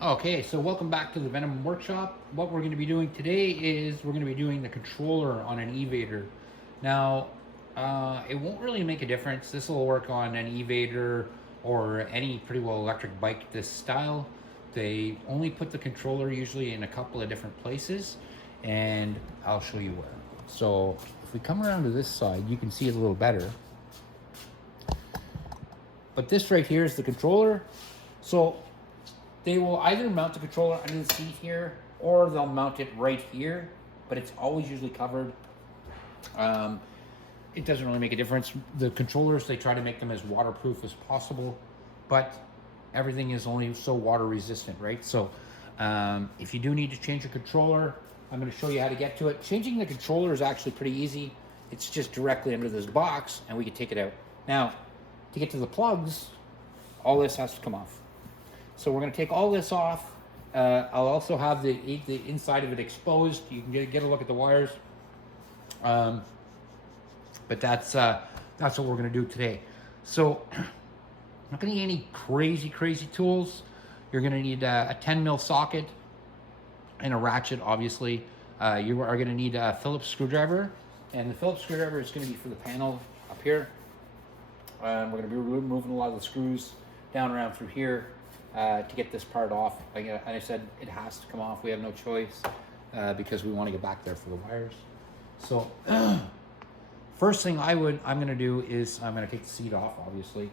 Okay, so welcome back to the Venom Workshop. What we're going to be doing today is we're going to be doing the controller on an eVader. Now, it won't really make a difference. This will work on an eVader or any pretty well electric bike this style. They only put the controller usually in a couple of different places, and I'll show you where. So if we come around to this side, you can see it a little better. But this right here is the controller. So they will either mount the controller under the seat here, or they'll mount it right here, but it's always usually covered. It doesn't really make a difference. The controllers, they try to make them as waterproof as possible, but everything is only so water resistant, right? So if you do need to change your controller, I'm going to show you how to get to it. Changing the controller is actually pretty easy. It's just directly under this box, and we can take it out. Now, to get to the plugs, all this has to come off. So we're going to take all this off. I'll also have the inside of it exposed. You can get a look at the wires. But that's what we're going to do today. So I'm not going to need any crazy tools. You're going to need a 10 mil socket and a ratchet, obviously. You are going to need a Phillips screwdriver. And the Phillips screwdriver is going to be for the panel up here. We're going to be removing a lot of the screws down around through here. To get this part off. Like I said, it has to come off. We have no choice because we want to get back there for the wires. So first thing I'm going to do is I'm going to take the seat off, obviously.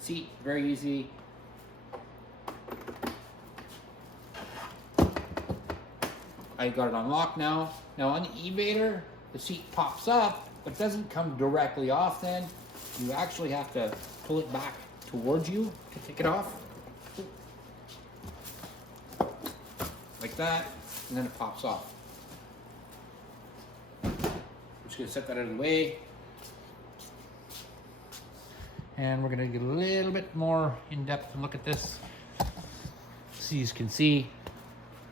Seat, very easy. I got it unlocked now. Now on the eVader, the seat pops up, but doesn't come directly off then. You actually have to pull it back towards you to take it off. Like that, and then it pops off. I'm just gonna set that out of the way. And we're gonna get a little bit more in depth and look at this. So you can see,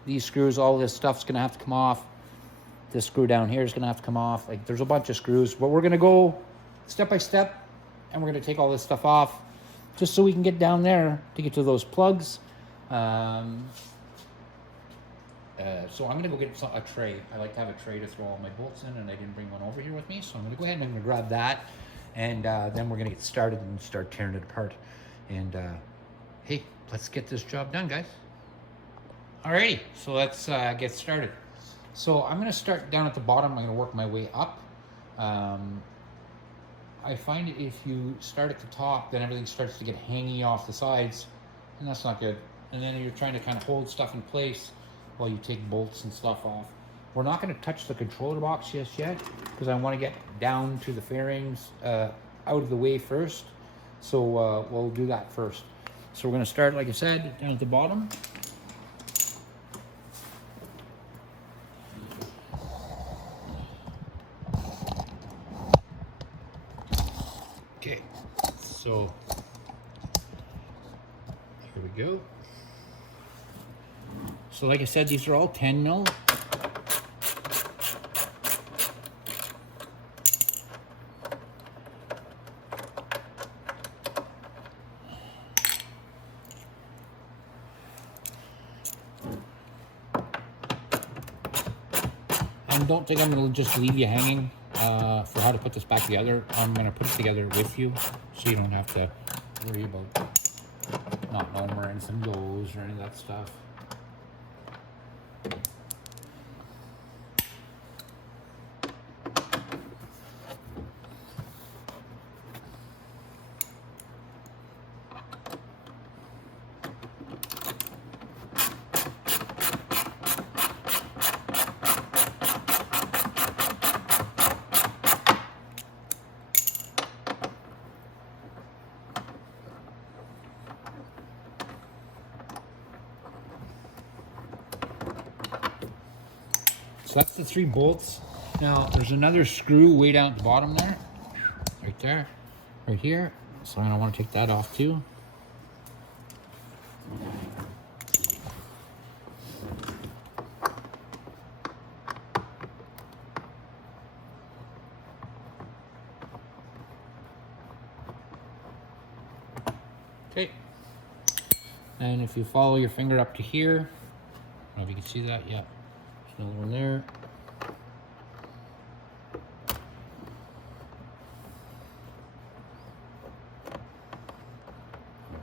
these screws, all this stuff's gonna have to come off. This screw down here is gonna have to come off. Like there's a bunch of screws, but we're gonna go step by step. And we're going to take all this stuff off just so we can get down there to get to those plugs. So I'm going to go get a tray. I like to have a tray to throw all my bolts in, and I didn't bring one over here with me. So I'm going to go ahead and I'm going to grab that. And then we're going to get started and start tearing it apart. And hey, let's get this job done, guys. Alrighty, so let's get started. So I'm going to start down at the bottom. I'm going to work my way up. I find if you start at the top, then everything starts to get hangy off the sides, and that's not good. And then you're trying to kind of hold stuff in place while you take bolts and stuff off. We're not going to touch the controller box just yet, because I want to get down to the fairings out of the way first. So we'll do that first. So we're going to start, like I said, down at the bottom. Okay, so here we go. So like I said, these are all 10 mil. And don't think I'm going to just leave you hanging for how to put this back together. I'm going to put it together with you so you don't have to worry about not knowing where anything goes or any of that stuff. So that's the 3 bolts. Now there's another screw way down at the bottom there, right here. So I'm gonna want to take that off too. Okay. And if you follow your finger up to here, I don't know if you can see that. Yeah, there's another one there.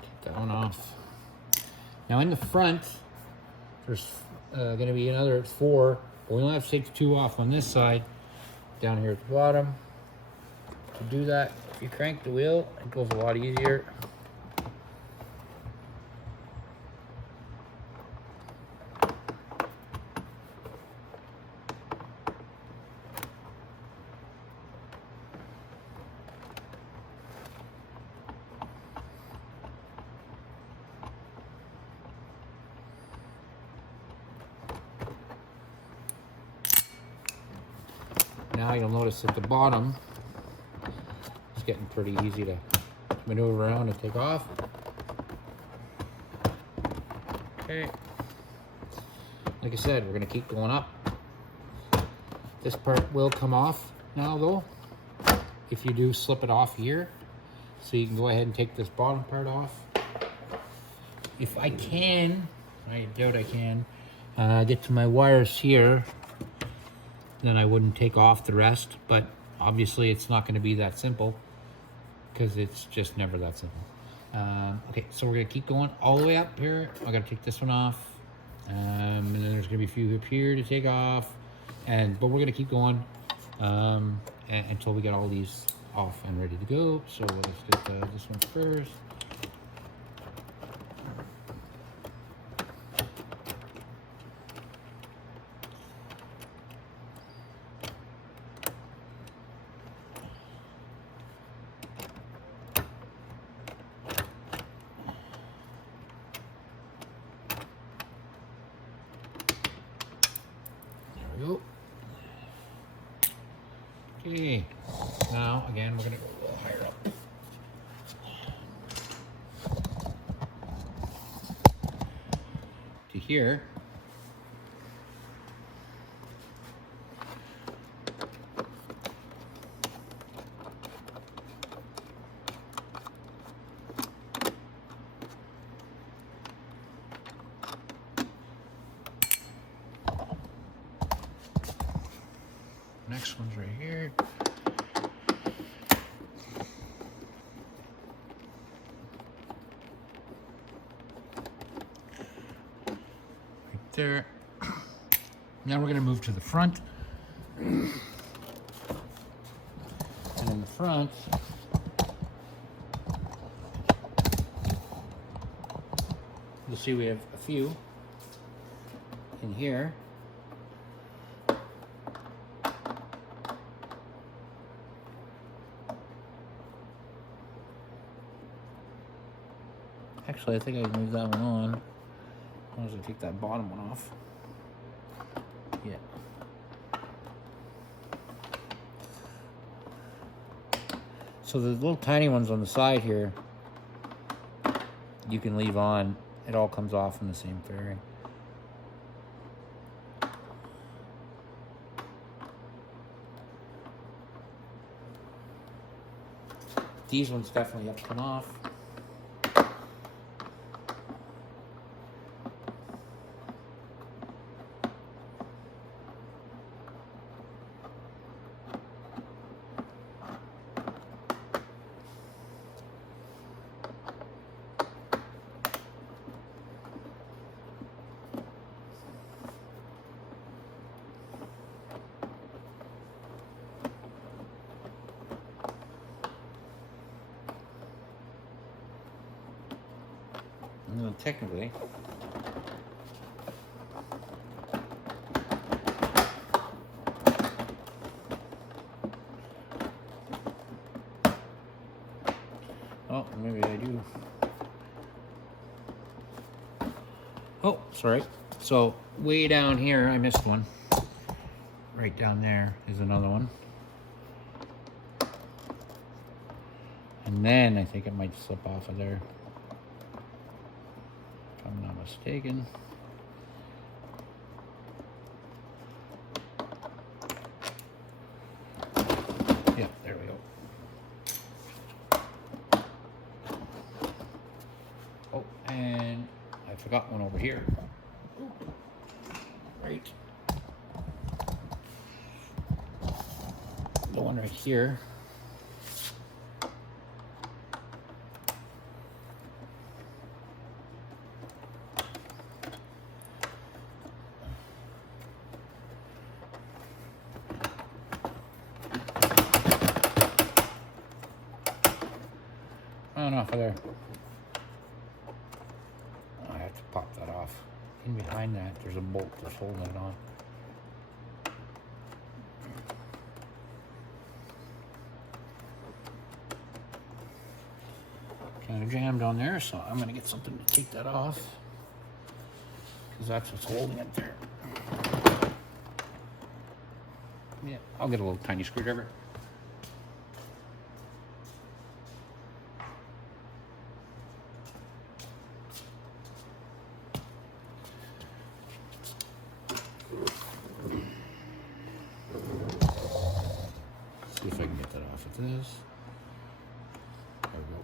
Take that one off. Now in the front, there's going to be another 4, but we only have to take the 2 off on this side. Down here at the bottom. To do that, if you crank the wheel, it goes a lot easier. Now you'll notice at the bottom, it's getting pretty easy to maneuver around and take off. Okay. Like I said, we're going to keep going up. This part will come off now though, if you do slip it off here. So you can go ahead and take this bottom part off. If I can, I doubt I can, get to my wires here, then I wouldn't take off the rest, but obviously it's not going to be that simple because it's just never that simple. Okay, so we're going to keep going all the way up here. I got to take this one off, and then there's going to be a few up here to take off, but we're going to keep going until we get all these off and ready to go. So let's get this one first. Okay, now again we're going to go a little higher up to here. Next one's right here. Right there. Now we're going to move to the front. And in the front, you'll see we have a few in here. Actually, I think I can move that one on. As long as I take that bottom one off. Yeah. So the little tiny ones on the side here, you can leave on. It all comes off in the same fairing. These ones definitely have to come off. And technically, oh, maybe I do. Oh, sorry. So way down here, I missed one. Right down there is another one. And then I think it might slip off of there. If I'm not mistaken. Yeah, there we go. Oh, and I forgot one over here. Right. The one right here. On off of there. I have to pop that off. In behind that, there's a bolt that's holding it on. Kind of jammed on there, so I'm gonna get something to take that off, because that's what's holding it there. Yeah, I'll get a little tiny screwdriver. See if I can get that off with this. There we go.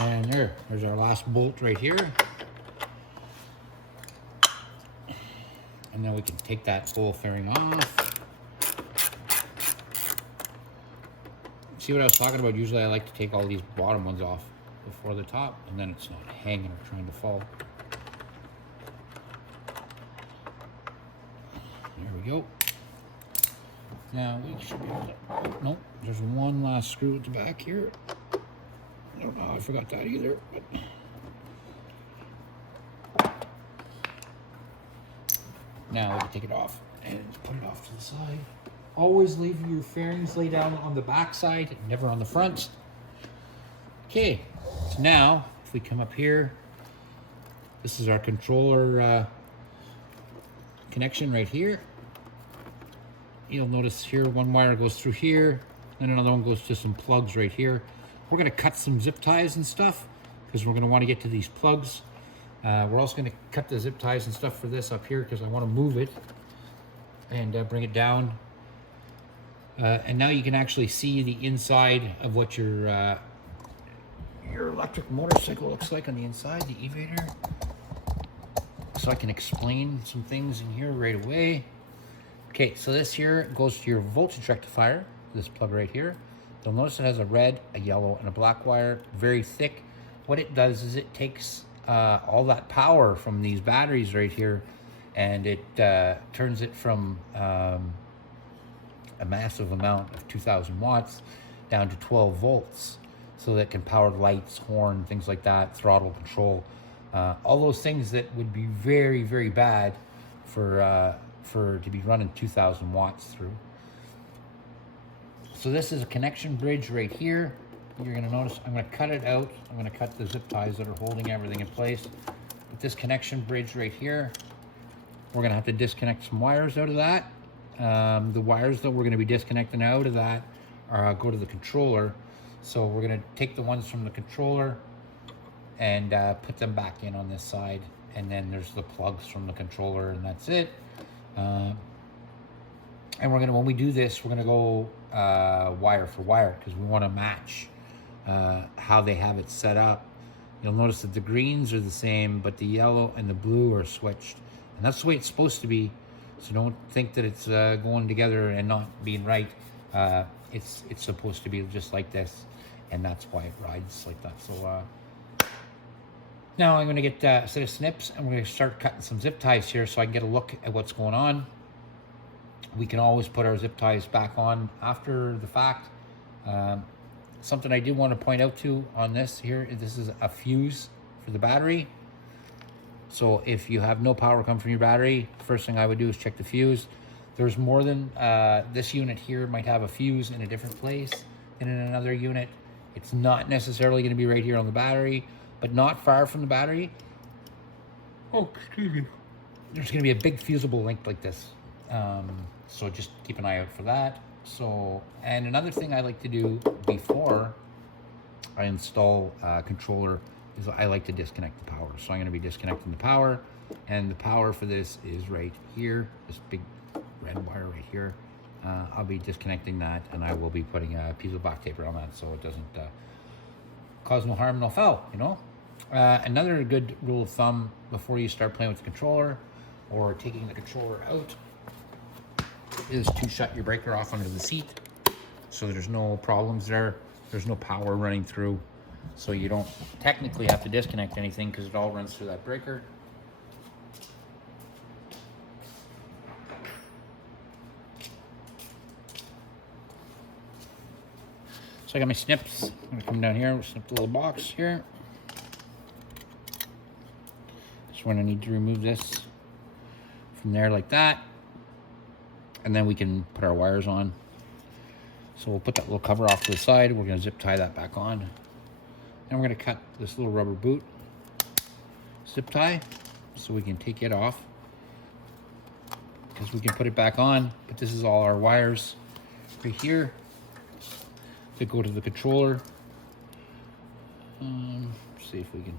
And there's our last bolt right here. And then we can take that whole fairing off. See what I was talking about? Usually I like to take all these bottom ones off before the top, and then it's not hanging or trying to fall. There we go. Now we should be able to, nope, there's one last screw at the back here. I don't know, I forgot that either. But now we can take it off and put it off to the side. Always leave your fairings lay down on the back side, never on the front. Okay, so now if we come up here, this is our controller connection right here. You'll notice here one wire goes through here, and another one goes to some plugs right here. We're going to cut some zip ties and stuff because we're going to want to get to these plugs. We're also going to cut the zip ties and stuff for this up here because I want to move it and bring it down. And now you can actually see the inside of what your electric motorcycle looks like on the inside, the eVader. So I can explain some things in here right away. Okay, so this here goes to your voltage rectifier, this plug right here. You'll notice it has a red, a yellow, and a black wire, very thick. What it does is it takes all that power from these batteries right here, and it turns it from a massive amount of 2,000 watts down to 12 volts, so that it can power lights, horn, things like that, throttle control, all those things that would be very, very bad for to be running 2,000 watts through. So this is a connection bridge right here. You're gonna notice I'm gonna cut it out. I'm gonna cut the zip ties that are holding everything in place. But this connection bridge right here, we're gonna have to disconnect some wires out of that. The wires that we're gonna be disconnecting out of that go to the controller. So we're gonna take the ones from the controller and put them back in on this side. And then there's the plugs from the controller, and that's it. And we're gonna, when we do this, we're gonna go wire for wire because we want to match how they have it set up. You'll notice that the greens are the same, but the yellow and the blue are switched, and that's the way it's supposed to be. So don't think that it's going together and not being right. It's supposed to be just like this, and that's why it rides like that. So now I'm going to get a set of snips, and we're going to start cutting some zip ties here so I can get a look at what's going on. We can always put our zip ties back on after the fact. Something I did want to point out too on this here, this is a fuse for the battery. So if you have no power come from your battery, first thing I would do is check the fuse. There's more than, this unit here might have a fuse in a different place than in another unit. It's not necessarily going to be right here on the battery, but not far from the battery. Oh, excuse me. There's going to be a big fusible link like this. So just keep an eye out for that. So, and another thing I like to do before I install a controller is I like to disconnect the power. So I'm going to be disconnecting the power, and the power for this is right here, this big red wire right here. I'll be disconnecting that, and I will be putting a piece of black tape on that so it doesn't cause no harm, no foul, you know. Another good rule of thumb before you start playing with the controller or taking the controller out is to shut your breaker off under the seat so there's no problems there. There's no power running through, so you don't technically have to disconnect anything because it all runs through that breaker. So I got my snips. I'm gonna come down here, we'll snip the little box here. Just when I need to remove this from there like that. And then we can put our wires on. So we'll put that little cover off to the side. We're gonna zip tie that back on. And we're gonna cut this little rubber boot zip tie so we can take it off. Because we can put it back on, but this is all our wires right here that go to the controller. See if we can.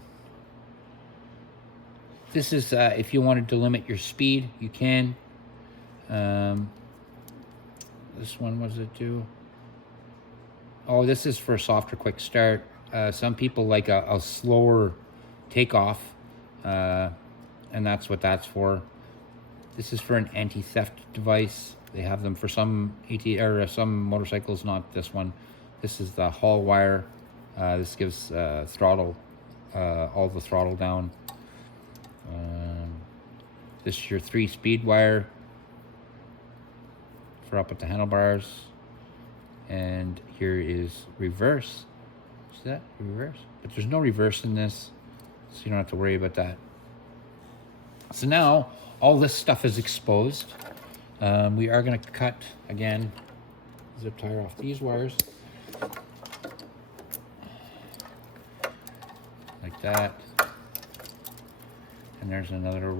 This is if you wanted to limit your speed, you can. This one, what does it do? Oh, this is for a softer quick start. Some people like a slower takeoff, and that's what that's for. This is for an anti-theft device. They have them for some some motorcycles, not this one. This is the hall wire. This gives throttle, all the throttle down. This is your 3-speed wire for up at the handlebars. And here is reverse. See that? Reverse. But there's no reverse in this, so you don't have to worry about that. So now all this stuff is exposed. We are going to cut, again, zip tie off these wires. Like that. And there's another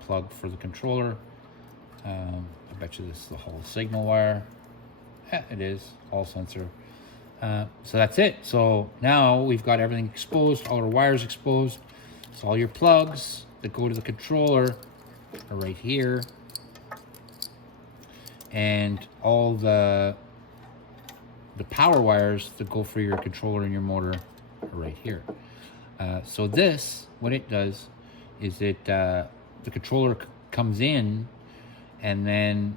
plug for the controller. I bet you this is the whole signal wire. Yeah, it is, all sensor. So that's it. So now we've got everything exposed, all our wires exposed. So all your plugs that go to the controller are right here. And all the power wires that go for your controller and your motor are right here. So this, what it does is it, the controller comes in, and then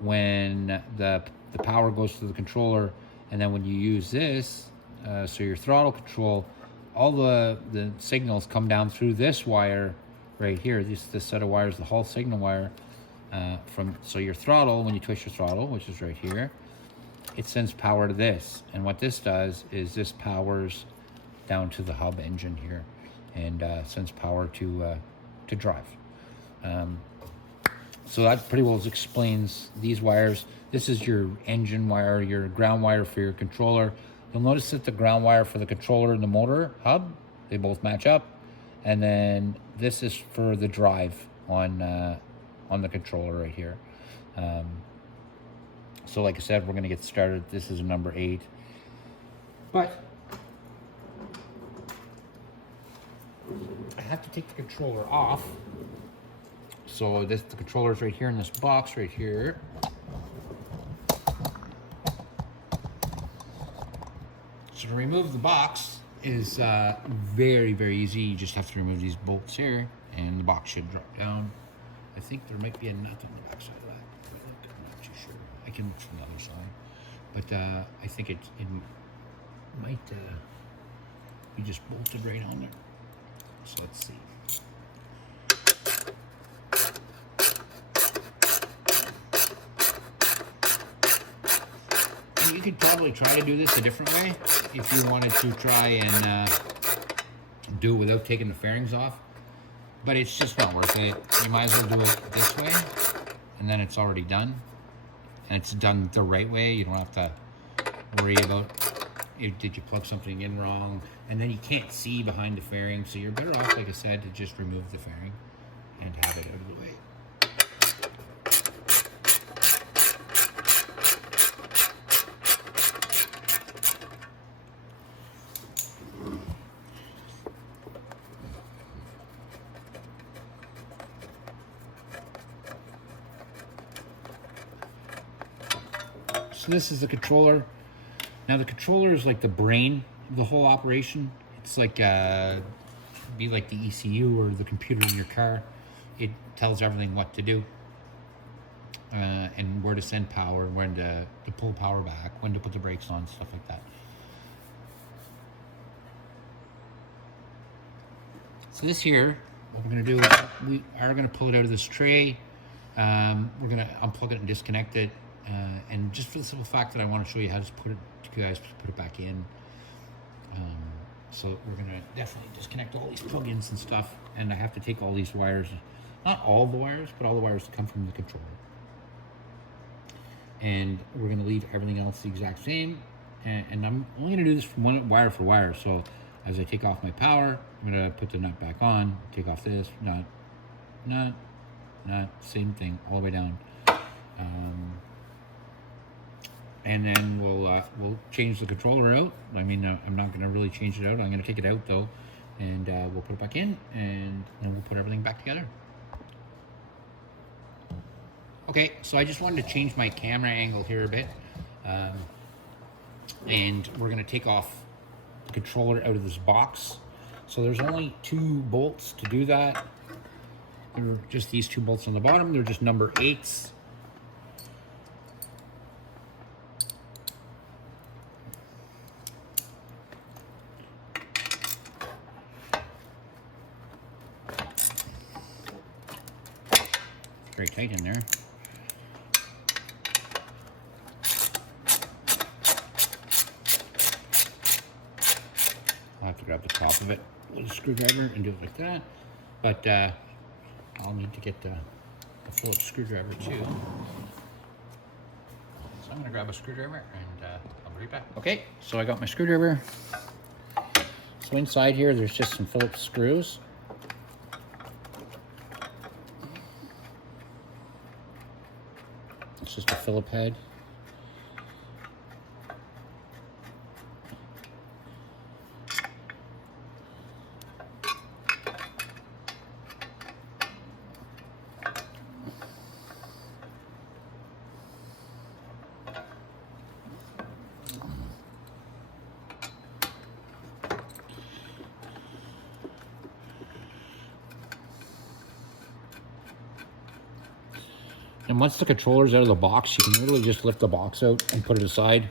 when the power goes to the controller, and then when you use this, so your throttle control, all the signals come down through this wire right here, this set of wires, the Hall signal wire, so your throttle, when you twist your throttle, which is right here, it sends power to this. And what this does is this powers down to the hub engine here, and sends power to drive. So that pretty well explains these wires. This is your engine wire, your ground wire for your controller. You'll notice that the ground wire for the controller and the motor hub, they both match up. And then this is for the drive on the controller right here. So like I said, we're gonna get started. This is number 8. But I have to take the controller off. So the controller's right here in this box right here. So to remove the box is very, very easy. You just have to remove these bolts here, and the box should drop down. I think there might be a nut on the back side of that. I'm not too sure. I can look from the other side. But I think it might be just bolted right on there. So let's see. You could probably try to do this a different way if you wanted to try and do it without taking the fairings off. But it's just not worth it. You might as well do it this way, and then it's already done. And it's done the right way. You don't have to worry about, did you plug something in wrong? And then you can't see behind the fairing. So you're better off, like I said, to just remove the fairing and have it out of the way. So this is the controller. Now the controller is like the brain of the whole operation. It's like be like the ECU or the computer in your car. It tells everything what to do, and where to send power, when to pull power back, when to put the brakes on, stuff like that. So this here, what we're gonna do is we are gonna pull it out of this tray. We're gonna unplug it and disconnect it, and just for the simple fact that I want to show you how to put it back in. So we're gonna definitely disconnect all these plugins and stuff, and I have to take all these wires, not all the wires, but all the wires that come from the controller. And we're gonna leave everything else the exact same, and I'm only gonna do this from one wire for wire. So as I take off my power, I'm gonna put the nut back on, take off this nut, same thing all the way down. And then we'll change the controller out. I mean, I'm not gonna really change it out. I'm gonna take it out though, and we'll put it back in, and then we'll put everything back together. Okay, so I just wanted to change my camera angle here a bit. And we're gonna take off the controller out of this box. So there's only 2 bolts to do that. They're just these 2 bolts on the bottom. They're just number 8s. Very tight in there. I'll have to grab the top of it with a screwdriver and do it like that. But I'll need to get the Phillips screwdriver too. So I'm gonna grab a screwdriver and I'll be right back. Okay, so I got my screwdriver. So inside here, there's just some Phillips screws. It's just a Phillip head. And once the controller's out of the box, you can literally just lift the box out and put it aside.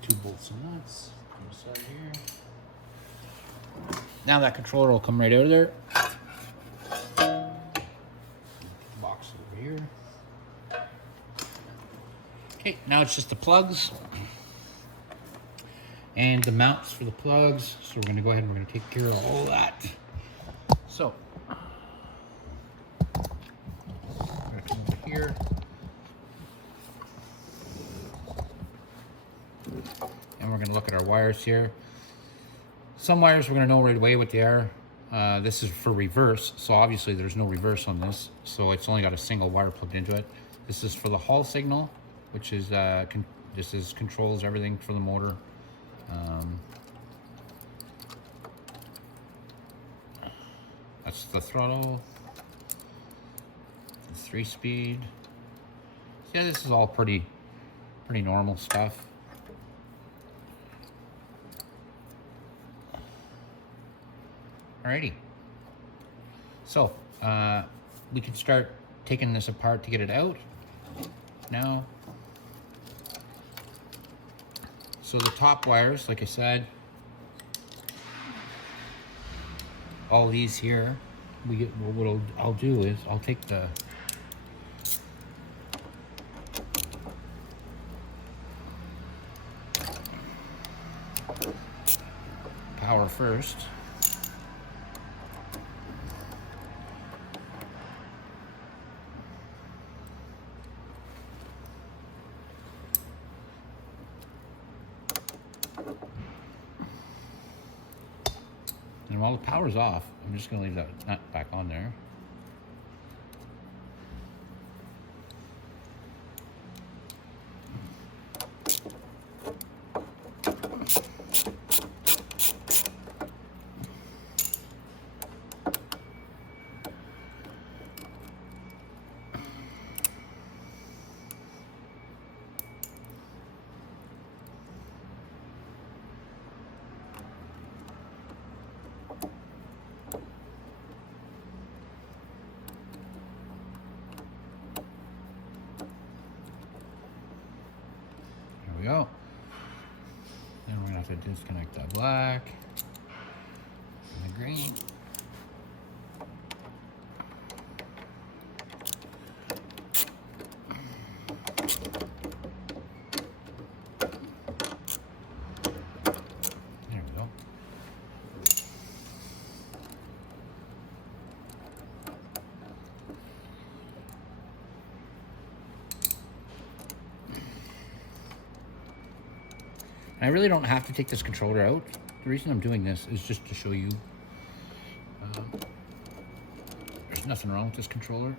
Two bolts and nuts on the side here. Now that controller will come right out of there. Box over here. Okay, now it's just the plugs and the mounts for the plugs. So we're going to go ahead and we're going to take care of all that. So we're going to come over here. And we're going to look at our wires here. Some wires we're going to know right away what they are. This is for reverse, so obviously there's no reverse on this, so it's only got a single wire plugged into it. This is for the Hall signal, which is controls everything for the motor. That's the throttle, the 3-speed. Yeah, this is all pretty normal stuff. Alrighty, so we can start taking this apart to get it out now. So the top wires, like I said, all these here, what I'll do is I'll take the power first. And while the power's off, I'm just going to leave that nut back on there. we go. Then we're gonna have to disconnect that black and the green. There we go. I really don't have to take this controller out. The reason I'm doing this is just to show you there's nothing wrong with this controller.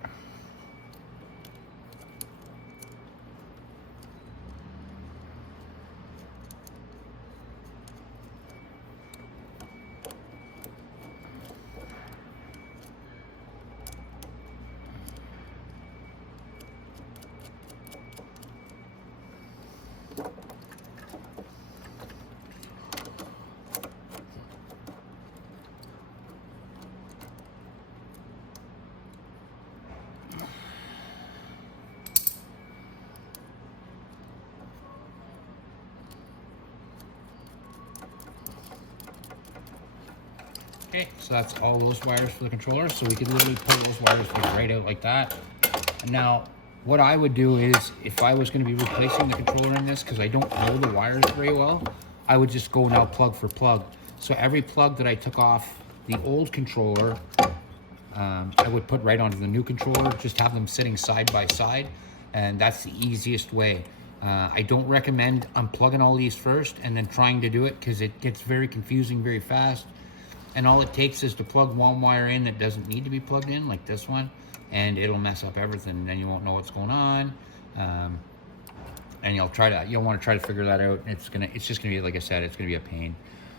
Okay, so that's all those wires for the controller. So we could literally pull those wires right out like that. Now, what I would do is, if I was going to be replacing the controller in this, because I don't know the wires very well, I would just go now plug for plug. So every plug that I took off the old controller, I would put right onto the new controller, just have them sitting side by side, and that's the easiest way. I don't recommend unplugging all these first and then trying to do it, because it gets very confusing very fast. And all it takes is to plug one wire in that doesn't need to be plugged in, like this one, and it'll mess up everything, and you won't know what's going on. And you'll want to try to figure that out. It's just gonna be, like I said, it's gonna be a pain.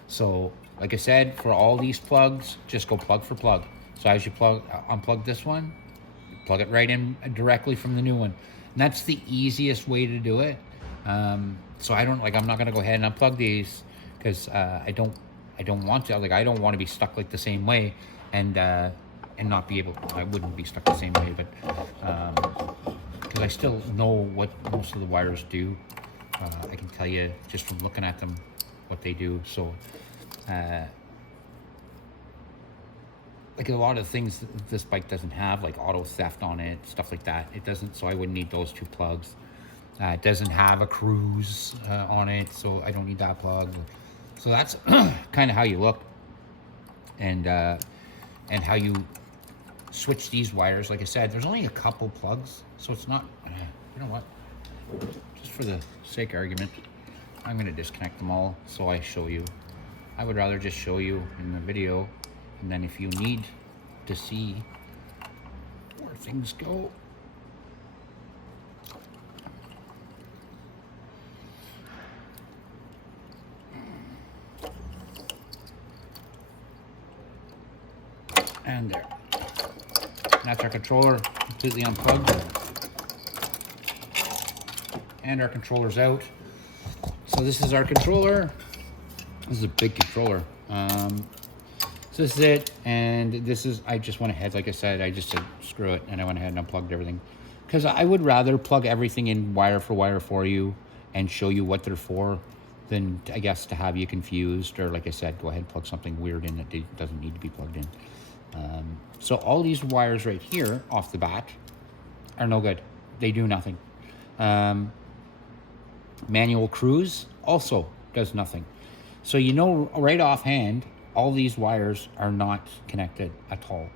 So, like I said, for all these plugs, just go plug for plug. So as you unplug this one, plug it right in directly from the new one. And that's the easiest way to do it. So I'm not gonna go ahead and unplug these, because I don't want to. I don't want to be stuck like the same way, and not be able. I wouldn't be stuck the same way, but because I still know what most of the wires do. I can tell you just from looking at them what they do. So, like a lot of things that this bike doesn't have, like auto theft on it, stuff like that. It doesn't. So I wouldn't need those two plugs. It doesn't have a cruise on it, so I don't need that plug. So that's kind of how you look, and how you switch these wires. Like I said, there's only a couple plugs, so it's not, you know what, just for the sake of argument, I'm going to disconnect them all so I show you. I would rather just show you in the video, and then if you need to see where things go, and there. That's our controller completely unplugged. And our controller's out. So this is our controller. This is a big controller. So this is it. And this is, I just went ahead, like I said, I just said screw it. And I went ahead and unplugged everything. Because I would rather plug everything in wire for you and show you what they're for, than, I guess, to have you confused, or like I said, go ahead and plug something weird in that doesn't need to be plugged in. So all these wires right here off the bat are no good. They do nothing. Manual cruise also does nothing. So you know right offhand, all these wires are not connected at all.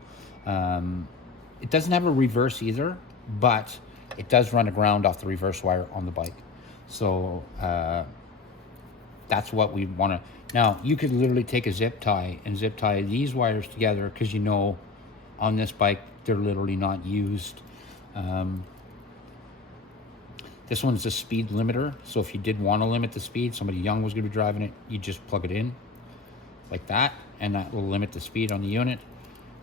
It doesn't have a reverse either, but it does run a ground off the reverse wire on the bike. So that's what we want to. Now, you could literally take a zip tie and zip tie these wires together, because you know on this bike they're literally not used. This one's a speed limiter, so if you did want to limit the speed, somebody young was going to be driving it, you just plug it in like that, and that will limit the speed on the unit.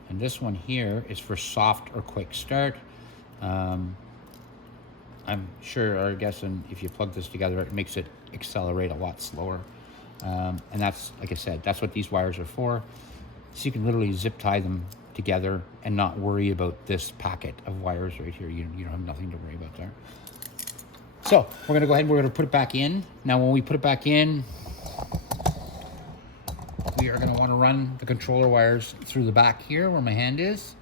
And this one here is for soft or quick start. I'm sure, or guessing, if you plug this together, it makes it accelerate a lot slower. And that's, like I said, that's what these wires are for. So you can literally zip tie them together and not worry about this packet of wires right here. You don't have nothing to worry about there. So we're gonna go ahead and we're gonna put it back in. Now when we put it back in, we are gonna wanna run the controller wires through the back here where my hand is.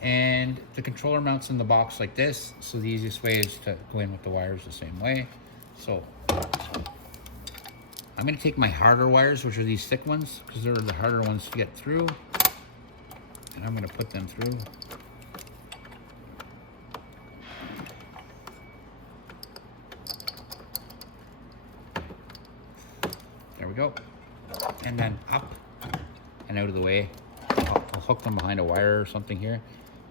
And the controller mounts in the box like this. So the easiest way is to go in with the wires the same way. So I'm gonna take my harder wires, which are these thick ones, because they're the harder ones to get through. And I'm gonna put them through. There we go. And then up and out of the way. I'll hook them behind a wire or something here,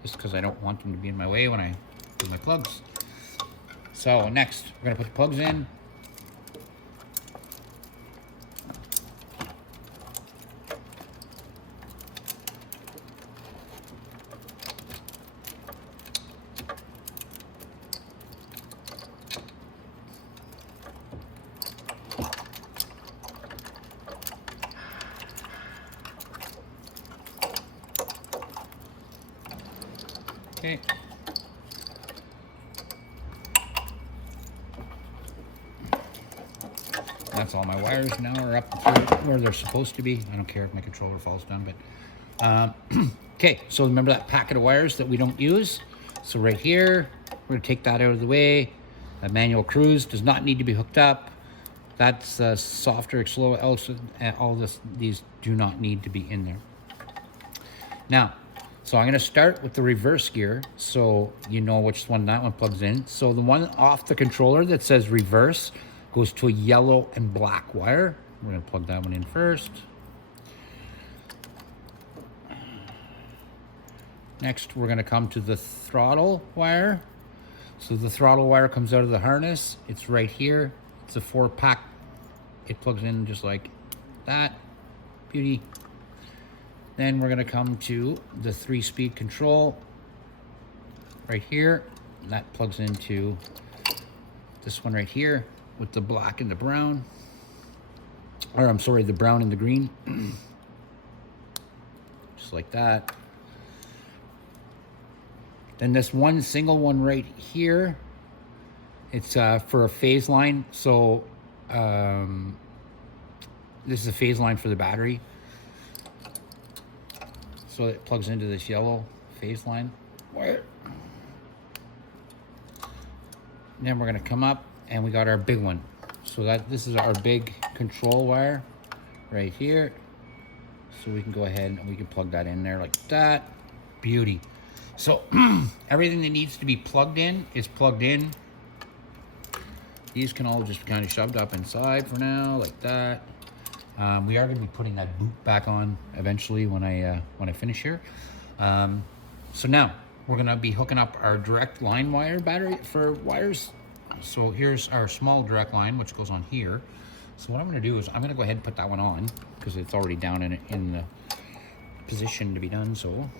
just because I don't want them to be in my way when I do my plugs. So next, we're gonna put the plugs in. Okay. That's all my wires now are up to where they're supposed to be. I don't care if my controller falls down, but okay, so remember that packet of wires that we don't use? So right here, we're gonna take that out of the way. The manual cruise does not need to be hooked up. That's softer, slow, all these do not need to be in there. Now, so I'm gonna start with the reverse gear so you know which one that one plugs in. So the one off the controller that says reverse goes to a yellow and black wire. We're gonna plug that one in first. Next, we're gonna come to the throttle wire. So the throttle wire comes out of the harness. It's right here. It's a 4-pack. It plugs in just like that. Beauty. Then we're gonna come to the 3-speed control right here. And that plugs into this one right here with the black and the brown. Or I'm sorry, the brown and the green. Just like that. Then this one single one right here, it's for a phase line. So this is a phase line for the battery. So it plugs into this yellow phase line wire. And then we're gonna come up and we got our big one. So this is our big control wire right here. So we can go ahead and we can plug that in there like that. Beauty. So everything that needs to be plugged in is plugged in. These can all just kind of shoved up inside for now, like that. We are going to be putting that boot back on eventually when I finish here. So now we're going to be hooking up our direct line wire battery for wires. So here's our small direct line, which goes on here. So what I'm going to do is I'm going to go ahead and put that one on because it's already down in the position to be done. So.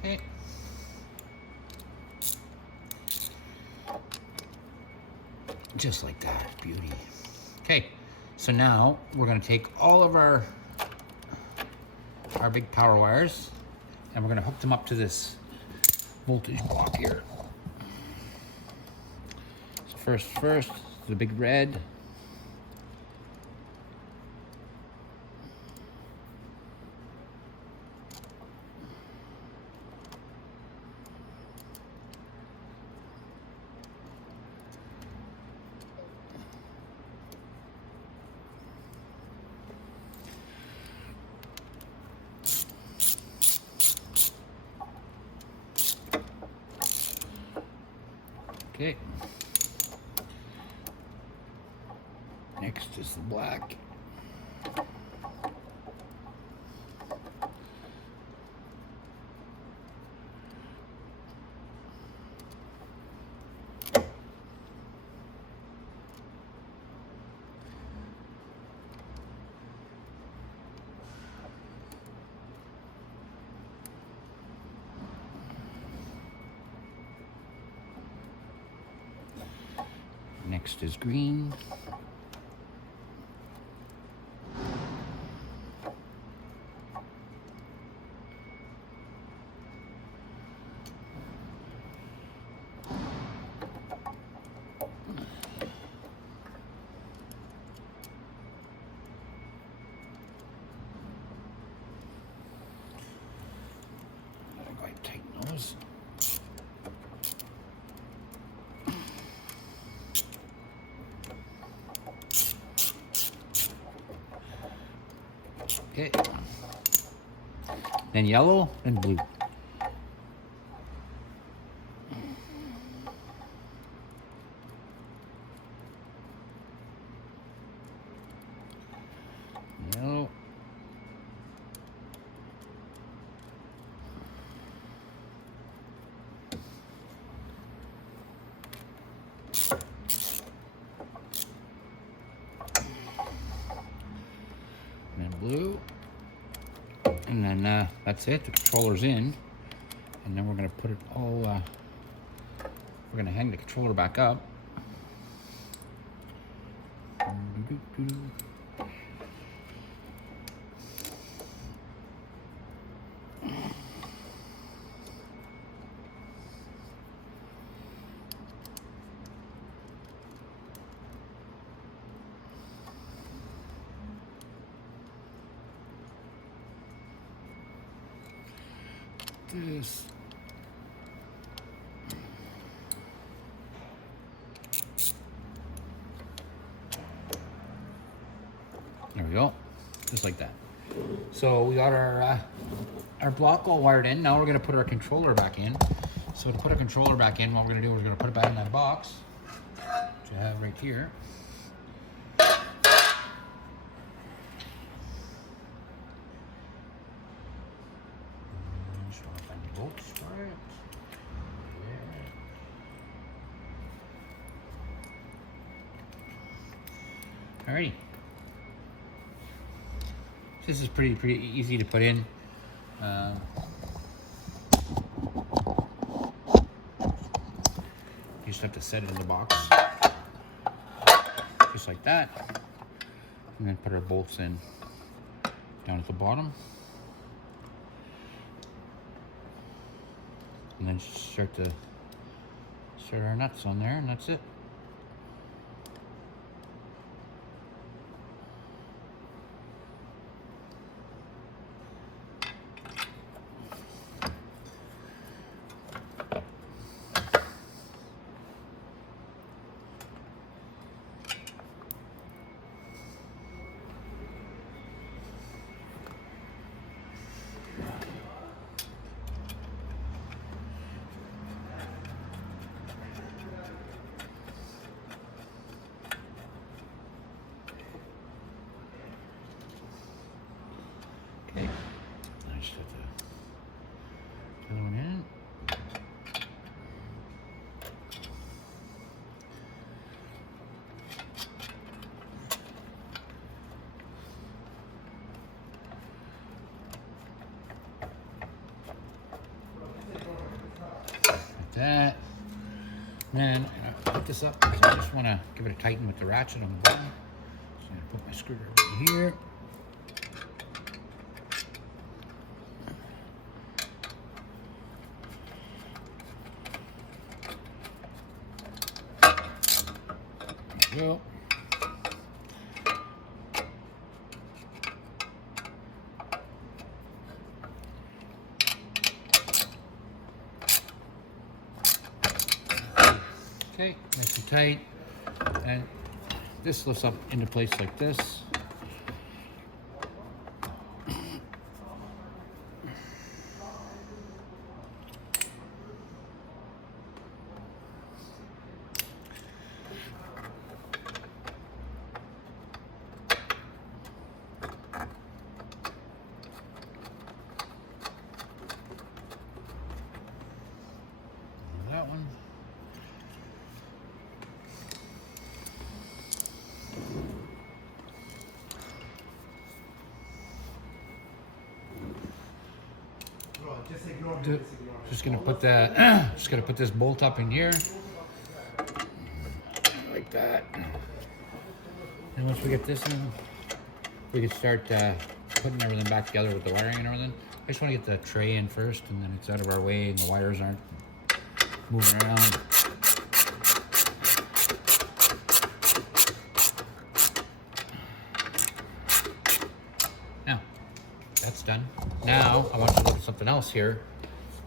Okay. Just like that, beauty. Okay, so now we're gonna take all of our big power wires and we're gonna hook them up to this voltage block here. So first, the big red. Okay. Next is the black. Next is green. Tighten those. Okay. Then yellow, then blue. Yellow. And then blue. And then that's it. The controller's in. And then we're going to put it all, we're going to hang the controller back up. This. There we go, just like that. So we got our block all wired in. Now we're gonna put our controller back in. So to put a controller back in, what we're gonna do is we're gonna put it back in that box, which I have right here. Bolts for it. Yeah. Alrighty. This is pretty easy to put in. You just have to set it in the box, just like that, and then put our bolts in down at the bottom. And then start our nuts on there, and that's it. Okay, I just put the other one in. Like that. And then I put this up because I just want to give it a tighten with the ratchet on the bottom. So I'm going to put my screwdriver in here. Go. Okay, nice and tight, and this lifts up into place like this. That one. Just gonna put that. Just gonna put this bolt up in here. like that. And once we get this in, we can start putting everything back together with the wiring and everything. I just want to get the tray in first, and then it's out of our way and the wires aren't moving around. Now, that's done. Now, I want to look at something else here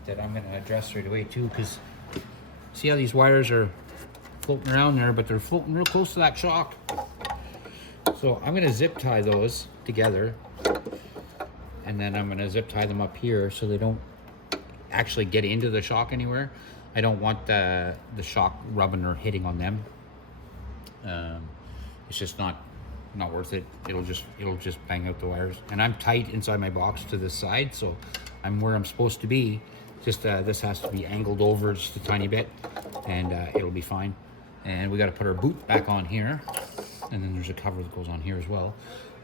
that I'm going to address right away too, because see how these wires are floating around there, but they're floating real close to that shock. So I'm going to zip tie those together, and then I'm going to zip tie them up here so they don't actually get into the shock anywhere. I don't want the shock rubbing or hitting on them. It's just not worth it. It'll just bang out the wires. And I'm tight inside my box to this side, so I'm where I'm supposed to be. Just this has to be angled over just a tiny bit, and it'll be fine. And we got to put our boot back on here, and then there's a cover that goes on here as well.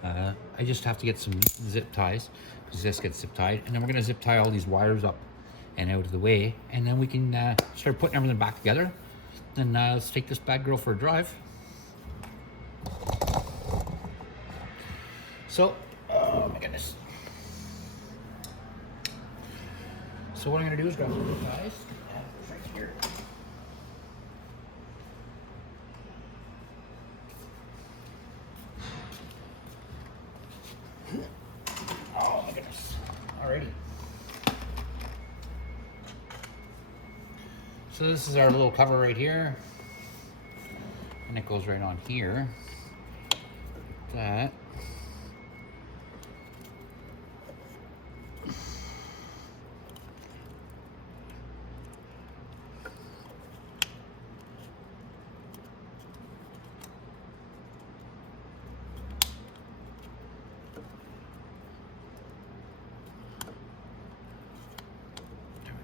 I just have to get some zip ties, because this gets zip tied, and then we're going to zip tie all these wires up and out of the way, and then we can start putting everything back together. And let's take this bad girl for a drive. So, oh my goodness. So what I'm going to do is grab some zip ties right here. Oh my goodness. Alrighty. So this is our little cover right here. And it goes right on here. Like that.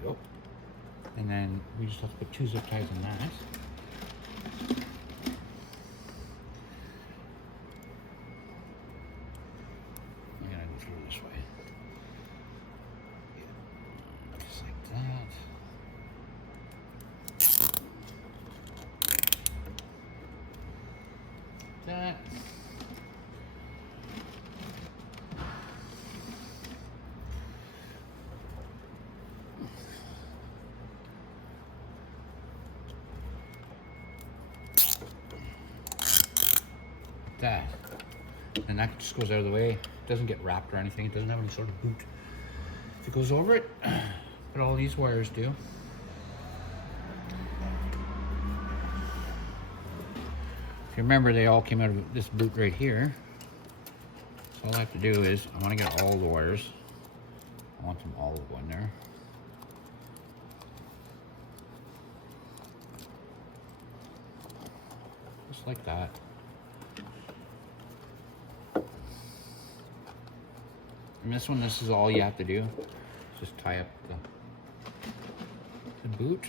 Go. And then we just have to put 2 zip ties in that. I'm gonna go through this way. Just like that. That. That, and that just goes out of the way. It doesn't get wrapped or anything. It doesn't have any sort of boot if it goes over it, but all these wires do. If you remember, they all came out of this boot right here. So all I have to do is, I want to get all the wires. I want them all to go in there. Just like that. And this one, this is all you have to do. Just tie up the boot.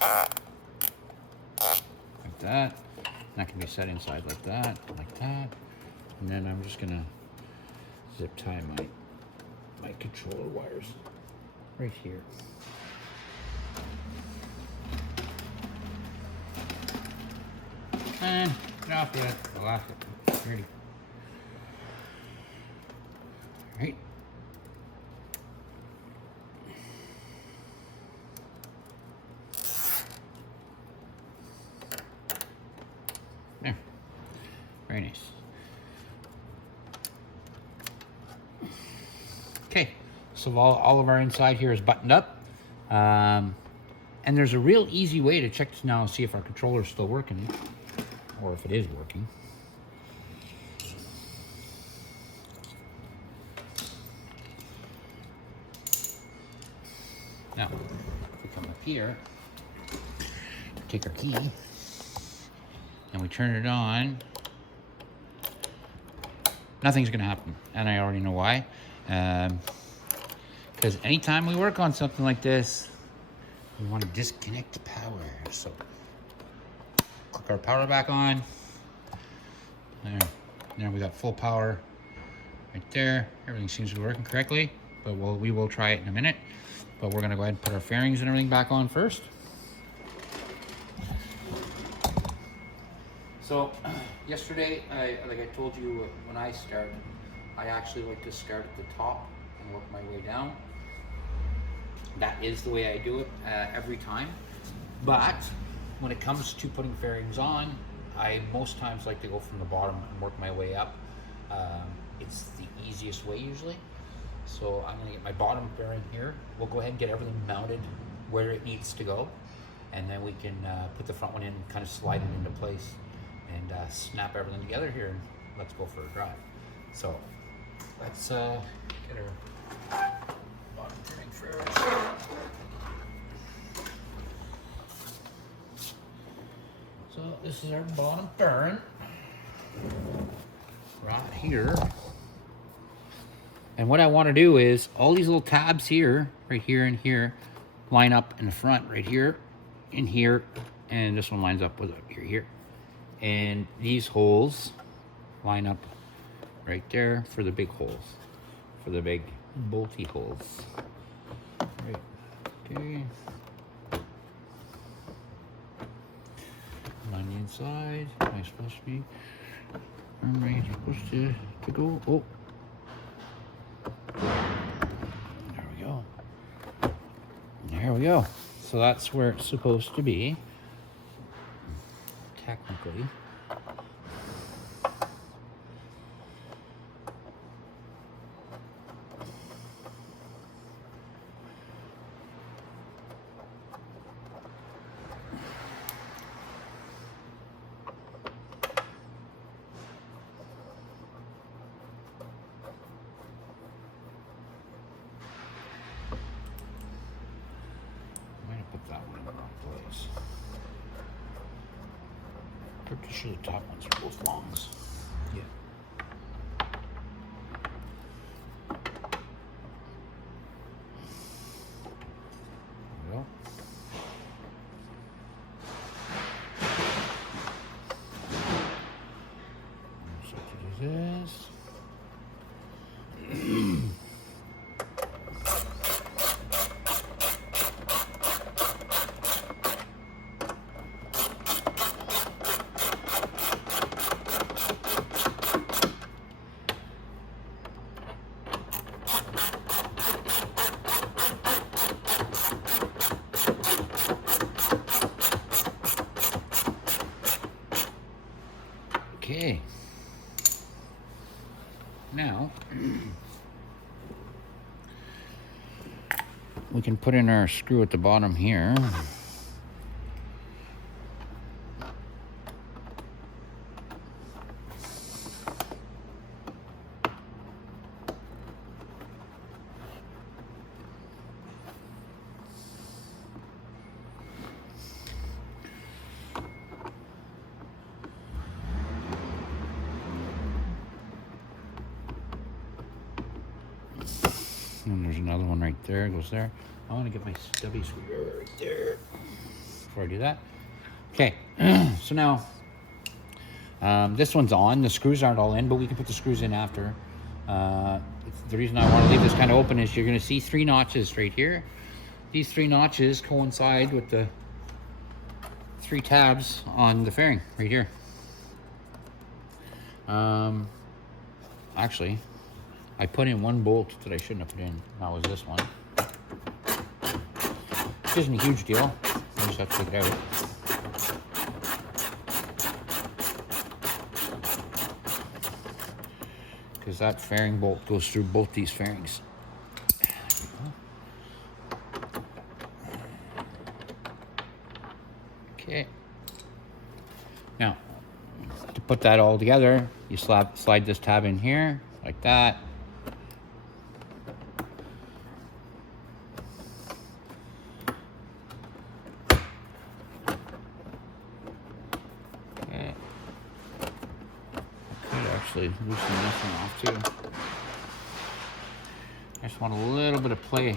Like that. That can be set inside like that, and then I'm just gonna zip tie my controller wires right here. And get off yet. I'll off it. Ready. Alright. There. Very nice. Okay. So all of our inside here is buttoned up. And there's a real easy way to check this now and see if our controller is still working. Or if it is working. Now, if we come up here, take our key, and we turn it on, nothing's gonna happen, and I already know why. Because anytime we work on something like this, we want to disconnect the power. So click our power back on. There we got full power right there. Everything seems to be working correctly. but we will try it in a minute. But we're gonna go ahead and put our fairings and everything back on first. So yesterday, like I told you when I started, I actually like to start at the top and work my way down. That is the way I do it every time. But when it comes to putting fairings on, I most times like to go from the bottom and work my way up. It's the easiest way usually. So I'm gonna get my bottom fairing here. We'll go ahead and get everything mounted where it needs to go. And then we can put the front one in and kind of slide it into place and snap everything together here, and let's go for a drive. So let's get our bottom fairing first. So this is our bottom fairing right here. And what I want to do is all these little tabs here, right here and here, line up in the front right here, in here, and this one lines up with here. And these holes line up right there for the big holes, for the big bolty holes. Right, okay. On the inside, am I supposed to be? Am I supposed to go? Oh. There we go. There we go. So that's where it's supposed to be. Technically. Put that one in the wrong place. Pretty sure the top ones are both longs. Yeah. There we go. So to do this. Okay, now we can put in our screw at the bottom here. And there's another one right there, goes there. I want to get my stubby screwdriver right there before I do that. Okay, so now this one's on. The screws aren't all in, but we can put the screws in after. The reason I want to leave this kind of open is you're going to see 3 notches right here. These 3 notches coincide with the 3 tabs on the fairing right here. Actually, I put in 1 bolt that I shouldn't have put in. That was this one. Which isn't a huge deal. I just have to take it out. Because that fairing bolt goes through both these fairings. Okay. Now, to put that all together, you slide this tab in here, like that. Loosen this one off too. I just want a little bit of play.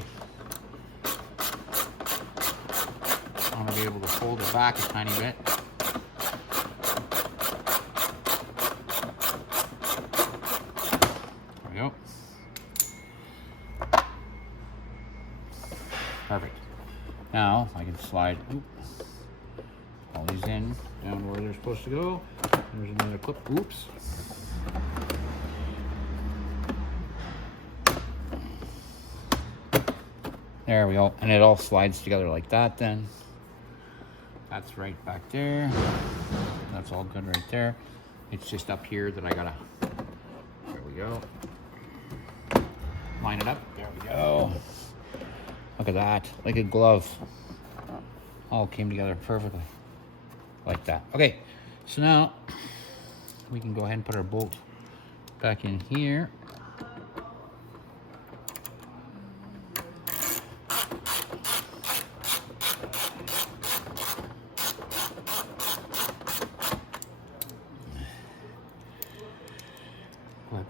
I want to be able to fold it back a tiny bit. There we go. Perfect. Now I can slide all these in down where they're supposed to go. There's another clip. Oops. There we go. And it all slides together like that then. That's right back there. That's all good right there. It's just up here that I gotta, there we go. Line it up, there we go. Look at that, like a glove. All came together perfectly, like that. Okay, so now we can go ahead and put our bolt back in here.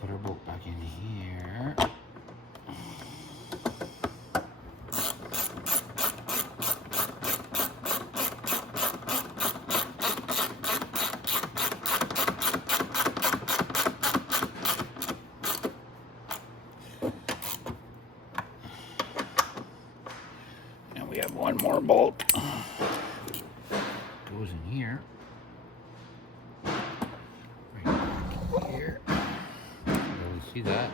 Put our bolt back in here. And we have one more bolt. Goes in here. Right back here. See that?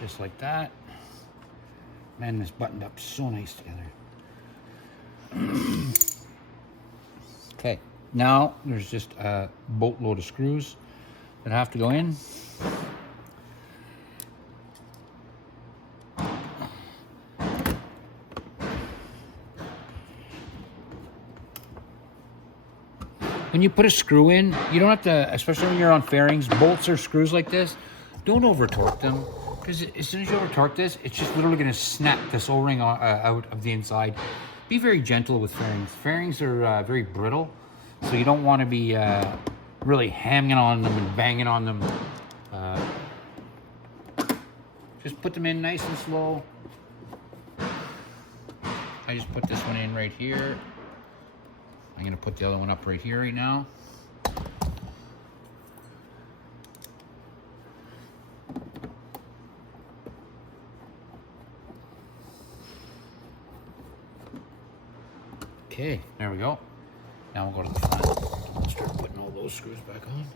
Just like that. Man, this buttoned up so nice together. Okay, now there's just a boatload of screws that have to go in. When you put a screw in, you don't have to, especially when you're on fairings, bolts or screws like this, don't over torque them. Because as soon as you over torque this, it's just literally going to snap this O-ring out of the inside. Be very gentle with fairings. Fairings are very brittle, so you don't want to be really hammering on them and banging on them. Just put them in nice and slow. I just put this one in right here. I'm going to put the other one up right here right now. Okay, there we go. Now we'll go to the front. We'll start putting all those screws back on.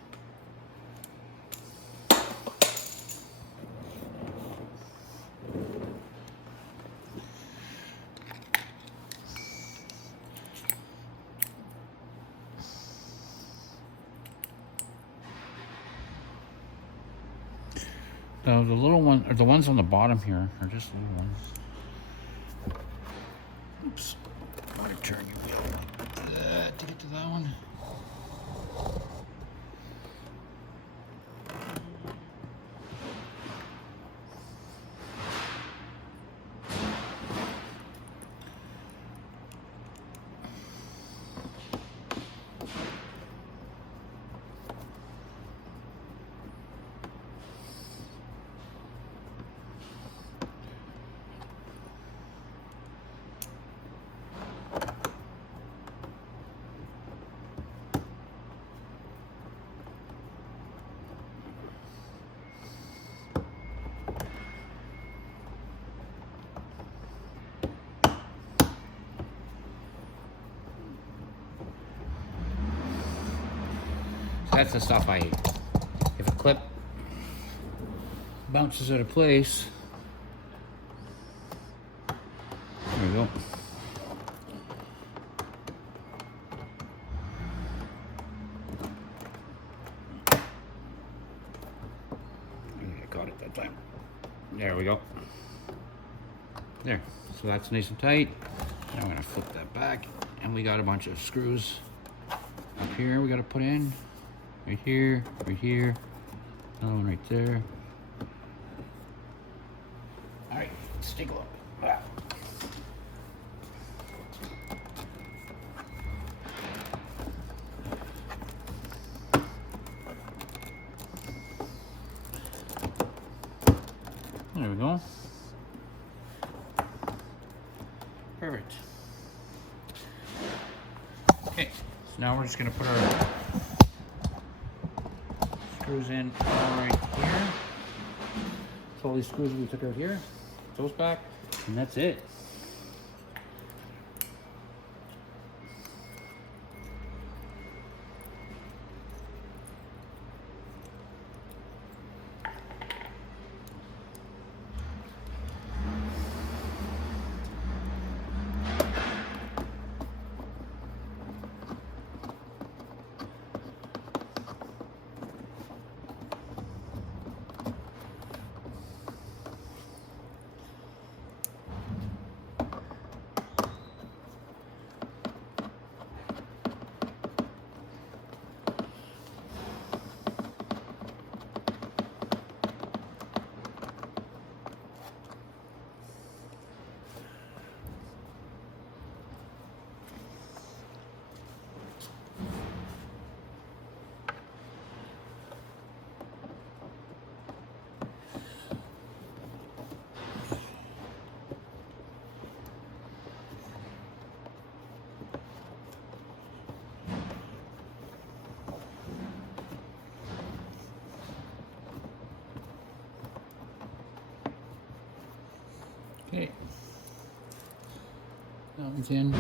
Now the little one, or the ones on the bottom here, are just little ones. Oops. I'm going to turn your wheel like that to get to that one. That's the stuff I hate. If a clip bounces out of place, there we go. I got it that time. There we go. There. So that's nice and tight. Now I'm going to flip that back, and we got a bunch of screws up here we got to put in. Right here, Another one right there. All right, let's take a look. Ah. There we go. Perfect. Okay, so now we're just going to put our screws in right here. So all these screws we took out here, those back, and that's it. Okay, that one's in.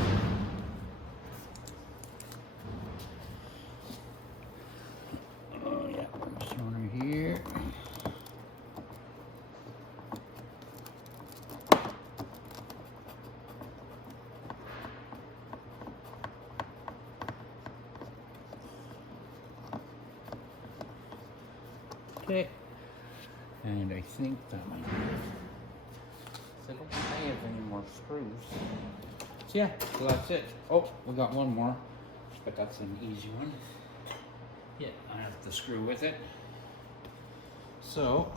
Oh yeah, this one right here. Okay, and I think that might be it. I don't think I have any more screws. So yeah, so that's it. Oh, we got one more, but that's an easy one. Yeah, I have to screw with it. So,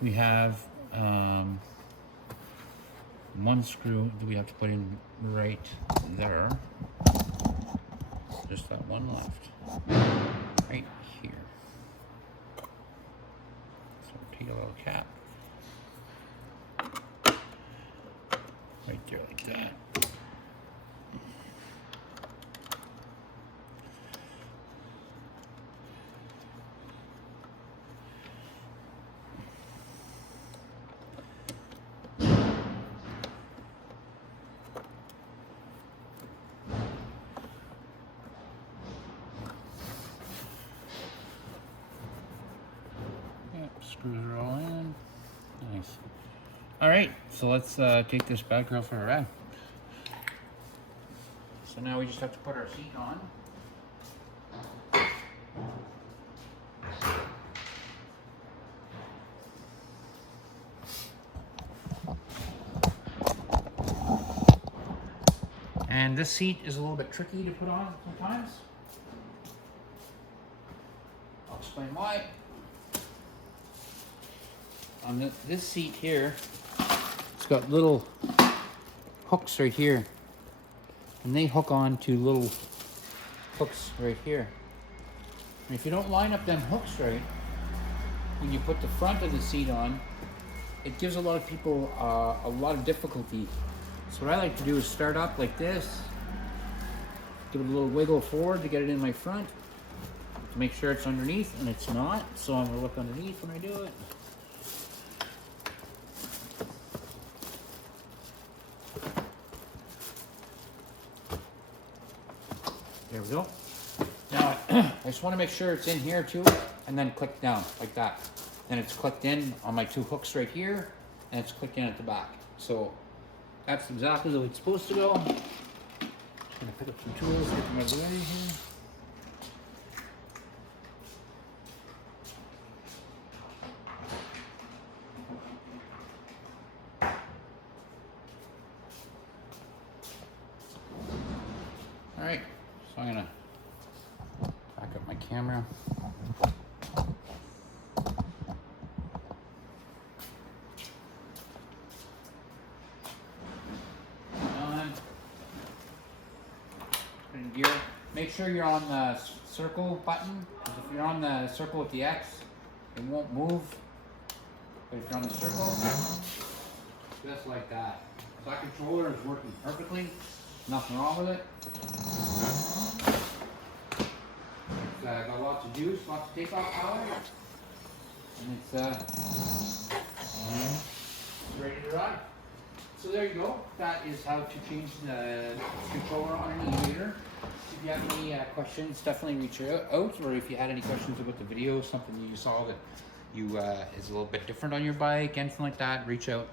we have one screw that we have to put in right there. Just that one left. Right here. So take a little cap. Right there like that. Screws are all in. Nice. All right, so let's take this bad girl for a ride. So now we just have to put our seat on. And this seat is a little bit tricky to put on sometimes. I'll explain why. On this seat here, it's got little hooks right here, and they hook on to little hooks right here. And if you don't line up them hooks right, when you put the front of the seat on, it gives a lot of people a lot of difficulty. So what I like to do is start up like this, give it a little wiggle forward to get it in my front, to make sure it's underneath, and it's not. So I'm gonna look underneath when I do it. There we go. Now, I just want to make sure it's in here too, and then click down like that. Then it's clicked in on my two hooks right here, and it's clicked in at the back. So that's exactly the way it's supposed to go. Just gonna pick up some tools, get them out of the way here. All right, So I'm gonna back up my camera. Gear. Make sure you're on the circle button, because if you're on the circle with the X, it won't move. But if you're on the circle, just like that. So that controller is working perfectly. Nothing wrong with it. It's got lots of juice, lots of takeoff power, and it's ready to run. So there you go. That is how to change the controller on an eVader. If you have any questions, definitely reach out. Or if you had any questions about the video, something you saw that you is a little bit different on your bike, anything like that, reach out.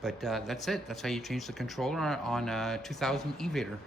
But that's it. That's how you change the controller on a 2000 eVader.